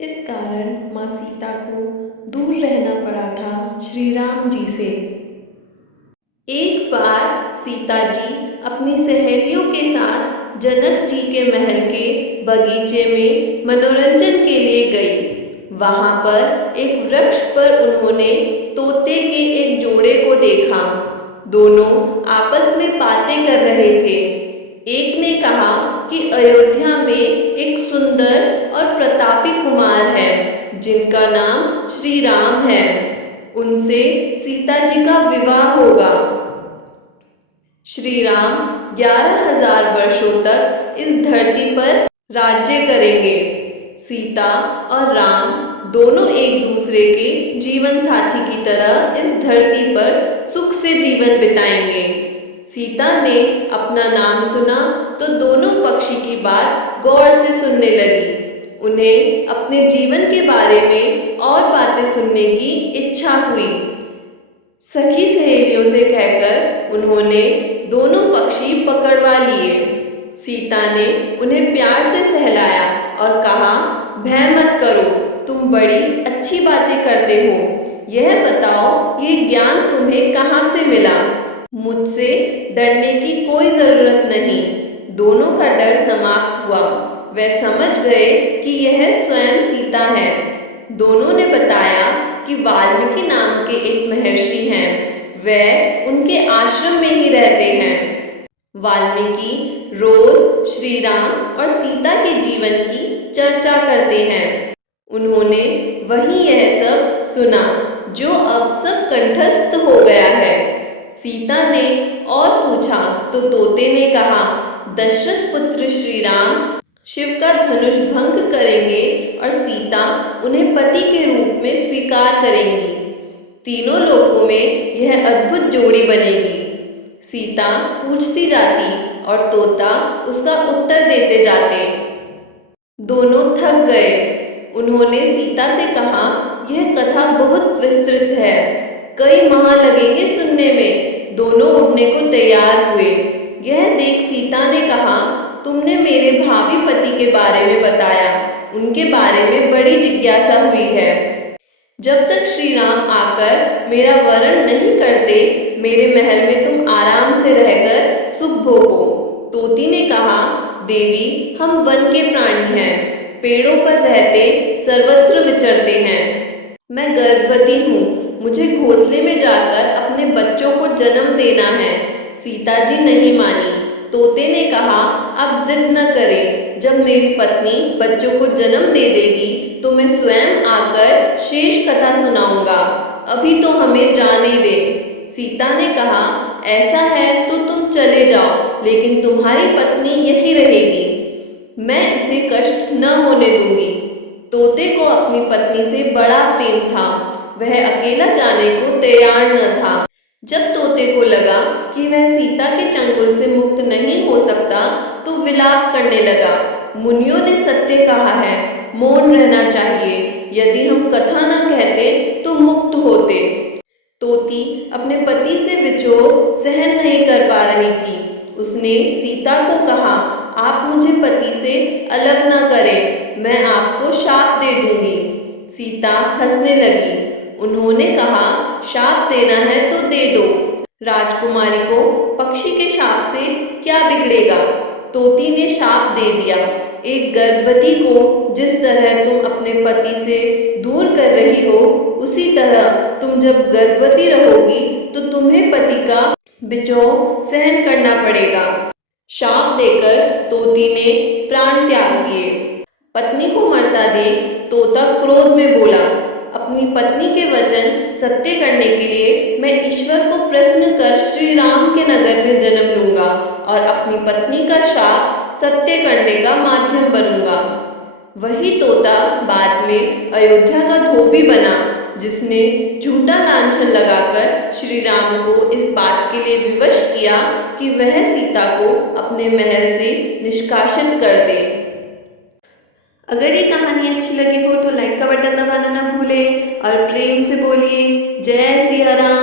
इस कारण माँ सीता को दूर रहना पड़ा था श्री राम जी से। एक बार सीता जी अपनी सहेलियों के साथ जनक जी के महल के बगीचे में मनोरंजन के लिए गई। वहां पर एक वृक्ष पर उन्होंने तोते के एक जोड़े को देखा। दोनों आपस में बातें कर रहे थे। एक ने कहा कि अयोध्या में एक सुंदर और प्रतापी कुमार है जिनका नाम श्री राम है। उनसे सीता जी का विवाह होगा। श्री राम 11,000 वर्षों तक इस धरती पर राज्य करेंगे। सीता और राम दोनों एक दूसरे के जीवन साथी की तरह इस धरती पर सुख से जीवन बिताएंगे। सीता ने अपना नाम सुना तो दोनों पक्षी की बात गौर से सुनने लगी। उन्हें अपने जीवन के बारे में और बातें सुनने की इच्छा हुई। सखी सहेलियों से कहकर उन्होंने दोनों पक्षी पकड़वा लिए। सीता ने उन्हें प्यार से सहलाया और कहा, भय मत करो, तुम बड़ी अच्छी बातें करते हो। यह बताओ, ये ज्ञान तुम्हें कहाँ से मिला? मुझसे डरने की कोई जरूरत नहीं। दोनों का डर समाप्त हुआ। वे समझ गए कि यह स्वयं सीता है। दोनों ने बताया कि वाल्मीकि नाम के एक महर्षि हैं। वे उनके आश्रम में ही रहते हैं। वाल्मीकि रोज श्री राम और सीता के जीवन की चर्चा करते हैं। उन्होंने वही यह सब सुना जो अब सब कंठस्थ हो गया है। सीता ने और पूछा तो तोते ने कहा, दशरथ पुत्र श्री राम शिव का धनुष भंग करेंगे और सीता उन्हें पति के रूप में स्वीकार करेंगी। तीनों लोकों में यह अद्भुत जोड़ी बनेगी। सीता पूछती जाती और तोता उसका उत्तर देते जाते। दोनों थक गए। उन्होंने सीता से कहा, यह कथा बहुत विस्तृत है, कई माह लगेंगे सुनने में। दोनों उठने को तैयार हुए। यह देख सीता ने कहा, तुमने मेरे भावी पति के बारे में बताया, उनके बारे में बड़ी जिज्ञासा हुई है। जब तक श्री राम आकर मेरा वरण नहीं करते, मेरे महल में तुम आराम से रहकर सुख भोगो। तोती ने कहा, देवी, हम वन के प्राणी हैं, पेड़ों पर रहते सर्वत्र विचरते हैं। मैं गर्भवती हूँ, मुझे घोंसले में जाकर अपने बच्चों को जन्म देना है। सीता जी नहीं मानी। तोते ने कहा, अब जिद न करें, जब मेरी पत्नी बच्चों को जन्म दे देगी तो मैं स्वयं आकर शेष कथा सुनाऊंगा। अभी तो हमें जाने दे। सीता ने कहा, ऐसा है तो तुम चले जाओ, लेकिन तुम्हारी पत्नी यही रहेगी। मैं इसे कष्ट न होने दूंगी। तोते को अपनी पत्नी से बड़ा प्रेम था। वह अकेला जाने को तैयार न था। जब तोते को लगा कि वह सीता के चंगुल से मुक्त नहीं हो सकता तो विलाप करने लगा। मुनियों ने सत्य कहा है, मौन रहना चाहिए। यदि हम कथा न कहते तो मुक्त होते। तोती अपने पति से विछोह सहन नहीं कर पा रही थी। उसने सीता को कहा, आप मुझे पति से अलग न करें, मैं आपको शाप दे दूंगी। सीता हंसने लगी। उन्होंने कहा, शाप देना है तो दे दो। राजकुमारी को पक्षी के शाप से क्या बिगड़ेगा? तोती ने शाप दे दिया। एक गर्भवती को जिस तरह तुम अपने पति से दूर कर रही हो, उसी तरह तुम जब गर्भवती रहोगी तो तुम्हें पति का बिछोह सहन करना पड़ेगा। शाप देकर तोती ने प्राण त्याग दिए। पत्नी को मरता देख तोता क्रोध में बोला, अपनी पत्नी के वचन सत्य करने के लिए मैं ईश्वर को प्रसन्न कर श्री राम के नगर में जन्म लूंगा और अपनी पत्नी का शाप सत्य करने का माध्यम बनूंगा। वही तोता बाद में अयोध्या का धोबी बना, जिसने झूठा लांछन लगाकर श्री राम को इस बात के लिए विवश किया कि वह सीता को अपने महल से निष्कासित कर दे। अगर ये कहानी अच्छी लगी हो तो लाइक का बटन दबाना ना भूलें और प्रेम से बोलिए, जय सिया राम।